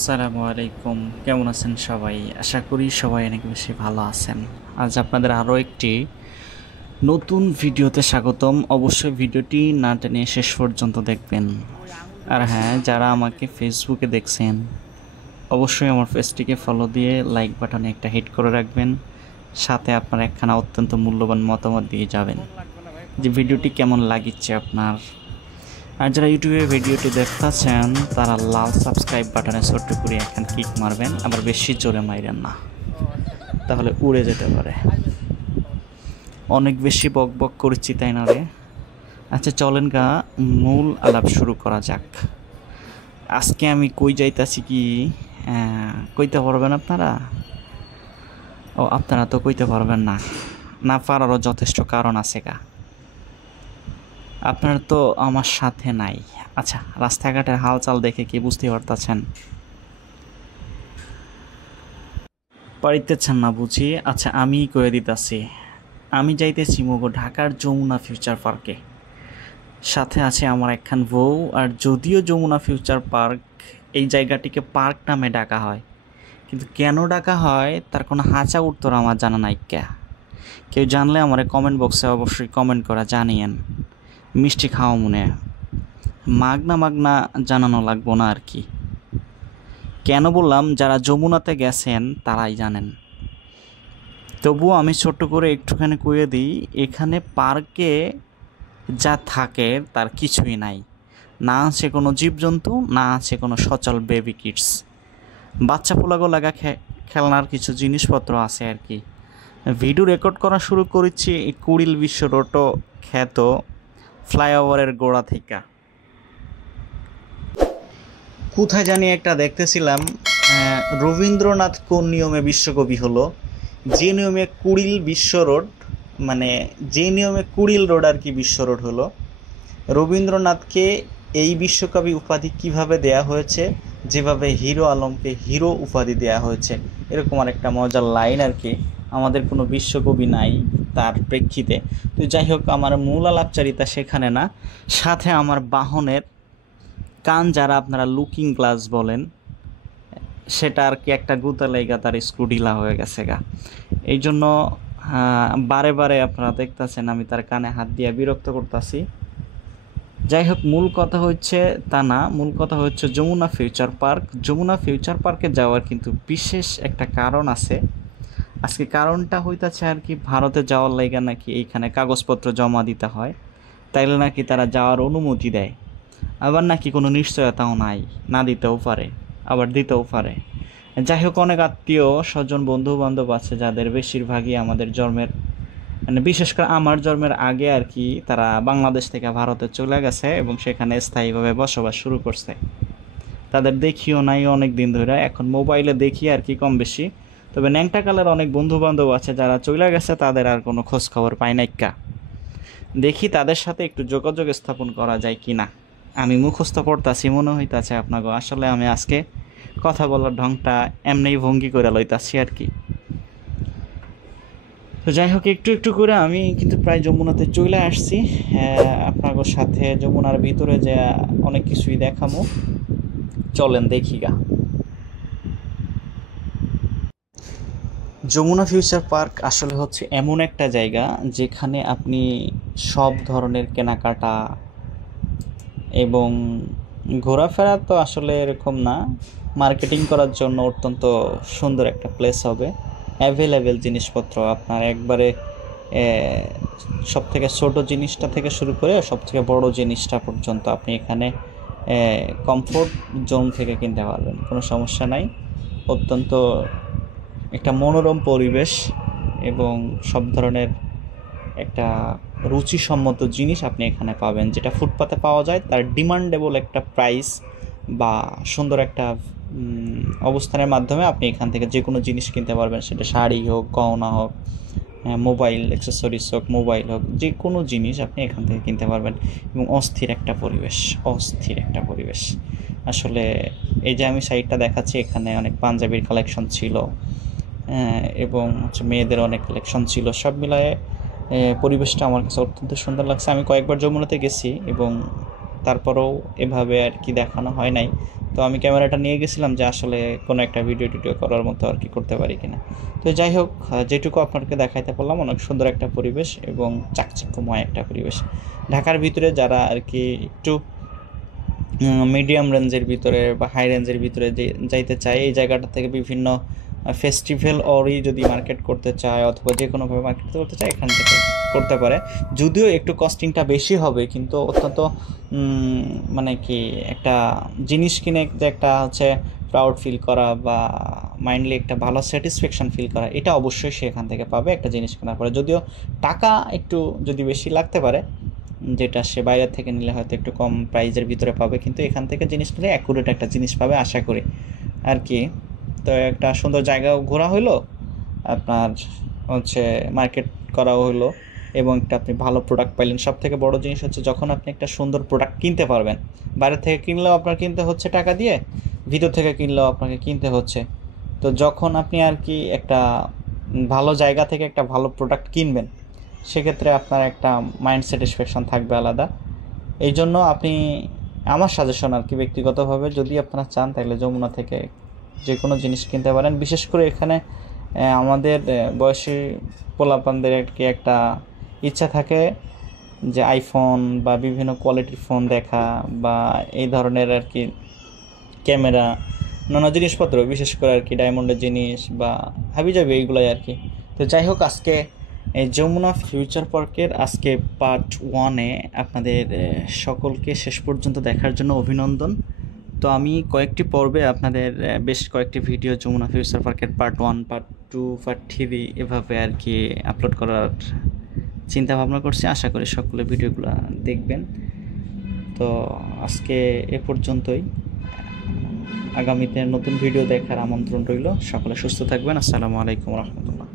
আসসালামু আলাইকুম, কেমন আছেন সবাই? আশা করি সবাই অনেক বেশি ভালো আছেন। আজ আপনাদের আরও একটি নতুন ভিডিওতে স্বাগতম। অবশ্যই ভিডিওটি না টেনে শেষ পর্যন্ত দেখবেন। আর হ্যাঁ, যারা আমাকে ফেসবুকে দেখছেন অবশ্যই আমার পেজটিকে ফলো দিয়ে লাইক বাটনে একটা হিট করে রাখবেন। সাথে আপনার একখানা অত্যন্ত মূল্যবান মতামত দিয়ে যাবেন যে ভিডিওটি কেমন লাগিচ্ছে আপনার। আর যারা ইউটিউবে ভিডিওটি দেখতেছেন তারা লাল সাবস্ক্রাইব বাটনে ছোট্ট করে এখন ক্লিক মারবেন, আবার বেশি জোরে মাইরেন না, তাহলে উড়ে যেতে পারে। অনেক বেশি বক বক করছি তাই না রে? আচ্ছা চলেন গা, মূল আলাপ শুরু করা যাক। আজকে আমি কই যাইতাছি কি কইতে পারবেন আপনারা? ও আপনারা তো কইতে পারবেন না, না পারারও যথেষ্ট কারণ আছে গা। আপনারা তো আমার সাথে নাই। আচ্ছা, রাস্তাঘাটের হালচাল দেখে কি বুঝতে পারতেছেন? পারিতেছেন না বুঝি? আচ্ছা আমি কয়ে দিতেছি। আমি যাইতেছি মগো ঢাকার যমুনা ফিউচার পার্কে। সাথে আছে আমার একখান বউ। আর যদিও যমুনা ফিউচার পার্ক এই জায়গাটিকে পার্ক নামে ডাকা হয়, কিন্তু কেন ডাকা হয় তার কোনো হাঁচা উত্তর আমার জানা নাই। কেউ জানলে আমার কমেন্ট বক্সে অবশ্যই কমেন্ট করা জানিয়েন। মিষ্টি খাওয়া মনে মাগনা মাগনা জানানো লাগবো না আর কি। কেন বললাম, যারা যমুনাতে গেছেন তারাই জানেন। তবুও আমি ছোট্ট করে একটুখানি কইয়ে দিই, এখানে পার্কে যা থাকে তার কিছুই নাই। না আছে কোনো জীবজন্তু, না আছে কোনো সচল বেবি কিডস। বাচ্চা পোলাগো লাগা খেলনার কিছু জিনিসপত্র আছে আর কি। ভিডিও রেকর্ড করা শুরু করেছি কুড়িল বিশ্ব রোটো খ্যাত ফ্লাইওভারের গোড়া থেকে। কোথায় জানি একটা দেখতেছিলাম, রবীন্দ্রনাথ কোন নিয়মে বিশ্বকবি হলো, যে নিয়মে কুড়িল বিশ্ব রোড, মানে যে নিয়মে কুড়িল রোড আর কি বিশ্ব রোড হলো, রবীন্দ্রনাথকে এই বিশ্বকবি উপাধি কিভাবে দেয়া হয়েছে, যেভাবে হিরো আলমকে হিরো উপাধি দেয়া হয়েছে। এরকম আর একটা মজার লাইন আর কি। আমাদের কোনো বিশ্বকবি নাই তার প্রেক্ষিতে। তো যাই হোক, আমার মূল আলাপচারিতা সেখানে না, সাথে আমার বাহনের কান যারা আপনারা লুকিং গ্লাস বলেন, সেটা আর কি একটা গুতা লাইগা তার স্ক্রু ঢিলা হয়ে গেছে গা। এই জন্য বারে বারে আপনারা দেখতেছেন আমি তার কানে হাত দিয়ে বিরক্ত করতেছি। যাই হোক, মূল কথা হচ্ছে তা না, মূল কথা হচ্ছে Jamuna future park. Jamuna future পার্কে যাওয়ার কিন্তু বিশেষ একটা কারণ আছে। আজকে কারণটা হইতাছে আর কি, ভারতে যাওয়ার লাইগা নাকি এইখানে কাগজপত্র জমা দিতে হয়, তাইলে নাকি তারা যাওয়ার অনুমতি দেয়। আবার নাকি কোনো নিশ্চয়তাও নাই, না দিতেও পারে আবার দিতেও পারে। যাই হোক, অনেক আত্মীয় স্বজন বন্ধু বান্ধব আছে যাদের বেশিরভাগই আমাদের জন্মের, মানে বিশেষ করে আমার জন্মের আগে আর কি, তারা বাংলাদেশ থেকে ভারতে চলে গেছে এবং সেখানে স্থায়ীভাবে বসবাস শুরু করছে। তাদের দেখিও নাই অনেক দিন ধরে, এখন মোবাইলে দেখি আর কি কম বেশি। তবে ন্যাংটাকালের অনেক বন্ধু বান্ধব আছে যারা চলে গেছে, তাদের আর কোনো খোঁজ খবর পাই নাইকা। দেখি তাদের সাথে একটু যোগাযোগ স্থাপন করা যায় কি না। আমি মুখস্থ পড়তাছি মনে হইতাছে আপনাকে, আসলে আমি আজকে কথা বলার ঢংটা এমনি ভঙ্গি করে লইতাছি আর কি। তো যাই হোক, একটু একটু করে আমি কিন্তু প্রায় যমুনাতে চলে আসছি। আপনাদের সাথে যমুনার ভিতরে যে অনেক কিছুই দেখামো, চলেন দেখি গা। যমুনা ফিউচার পার্ক আসলে হচ্ছে এমন একটা জায়গা যেখানে আপনি সব ধরনের কেনাকাটা এবং ঘোরাফেরা তো আসলে এরকম না, মার্কেটিং করার জন্য অত্যন্ত সুন্দর একটা প্লেস হবে। অ্যাভেলেবেল জিনিসপত্র আপনার একবারে সব থেকে ছোটো জিনিসটা থেকে শুরু করে সব থেকে বড়ো জিনিসটা পর্যন্ত আপনি এখানে কমফোর্ট জোন থেকে কিনতে পারবেন, কোনো সমস্যা নাই। অত্যন্ত একটা মনোরম পরিবেশ এবং সব ধরনের একটা রুচিসম্মত জিনিস আপনি এখানে পাবেন, যেটা ফুটপাতে পাওয়া যায় তার ডিমান্ডেবল একটা প্রাইস বা সুন্দর একটা অবস্থানের মাধ্যমে আপনি এখান থেকে যে কোনো জিনিস কিনতে পারবেন, সেটা শাড়ি হোক, গহনা হোক, মোবাইল অ্যাক্সেসরিজ হোক, মোবাইল হোক, যে কোনো জিনিস আপনি এখান থেকে কিনতে পারবেন। এবং অস্থির একটা পরিবেশ, অস্থির একটা পরিবেশ আসলে। এই যে আমি সাইটটা দেখাচ্ছি, এখানে অনেক পাঞ্জাবির কালেকশন ছিল এবং হচ্ছে মেয়েদের অনেক কালেকশন ছিল। সব মিলায়ে পরিবেশটা আমার কাছে অত্যন্ত সুন্দর লাগছে। আমি কয়েকবার যমুনাতে গেছি এবং তারপরেও এভাবে আর কি দেখানো হয় নাই। তো আমি ক্যামেরাটা নিয়ে গেছিলাম যে আসলে কোনো একটা ভিডিও টিডিও করার মতো আর কি করতে পারি কিনা। তো যাই হোক, যেটুকু আপনাকে দেখাইতে পারলাম, অনেক সুন্দর একটা পরিবেশ এবং চাকচিক্যময় একটা পরিবেশ। ঢাকার ভিতরে যারা আর কি একটু মিডিয়াম রেঞ্জের ভিতরে বা হাই রেঞ্জের ভিতরে যে যাইতে চায়, এই জায়গাটা থেকে বিভিন্ন ফেস্টিভ্যাল অরই যদি মার্কেট করতে চায় অথবা যে কোনোভাবে মার্কেট করতে চায়, এখান থেকে করতে পারে। যদিও একটু কস্টিংটা বেশি হবে, কিন্তু অত্যন্ত মানে কি একটা জিনিস কিনে যে একটা হচ্ছে প্রাউড ফিল করা বা মাইন্ডলি একটা ভালো স্যাটিসফ্যাকশন ফিল করা, এটা অবশ্যই সে এখান থেকে পাবে একটা জিনিস কেনার পরে। যদিও টাকা একটু যদি বেশি লাগতে পারে, যেটা সে বাইরের থেকে নিলে হয়তো একটু কম প্রাইজের ভিতরে পাবে, কিন্তু এখান থেকে জিনিস নিলে অ্যাকুরেট একটা জিনিস পাবে আশা করি আর কি। তো একটা সুন্দর জায়গাও ঘোরা হইলো, আপনার হচ্ছে মার্কেট করাও হলো, এবং একটা আপনি ভালো প্রোডাক্ট পাইলেন। সব থেকে বড় জিনিস হচ্ছে যখন আপনি একটা সুন্দর প্রোডাক্ট কিনতে পারবেন, বাইরে থেকে কিনলেও আপনার কিনতে হচ্ছে টাকা দিয়ে, ভিতর থেকে কিনলেও আপনাকে কিনতে হচ্ছে। তো যখন আপনি আর কি একটা ভালো জায়গা থেকে একটা ভালো প্রোডাক্ট কিনবেন, সেক্ষেত্রে আপনার একটা মাইন্ড স্যাটিসফ্যাকশন থাকবে আলাদা। এই জন্য আপনি, আমার সাজেশন আর কি ব্যক্তিগতভাবে, যদি আপনারা চান তাহলে যমুনা থেকে যে কোনো জিনিস কিনতে পারেন। বিশেষ করে এখানে আমাদের বয়সী পোলাপানদের আর কি একটা ইচ্ছা থাকে যে আইফোন বা বিভিন্ন কোয়ালিটির ফোন দেখা বা এই ধরনের আর কি ক্যামেরা, নানা জিনিসপত্র, বিশেষ করে আর কি ডায়মন্ডের জিনিস বা হাবিজাবি এইগুলোই আর কি। তো যাই হোক, আজকে এই যমুনা ফিউচার পার্কের আজকে পার্ট 1-এ আপনাদের সকলকে শেষ পর্যন্ত দেখার জন্য অভিনন্দন। তো আমি কয়েকটি পর্বে আপনাদের বেশ কয়েকটি ভিডিও যমুনা ফিউচার পার্কের পার্ট 1, পার্ট 2, পার্ট 3 এভাবে আর কি আপলোড করার চিন্তা ভাবনা করছি। আশা করি সকলে ভিডিওগুলো দেখবেন। তো আজকে এ পর্যন্তই, আগামীতে নতুন ভিডিও দেখার আমন্ত্রণ রইল। সকলে সুস্থ থাকবেন। আসসালামু আলাইকুম রহমতুল্লাহ।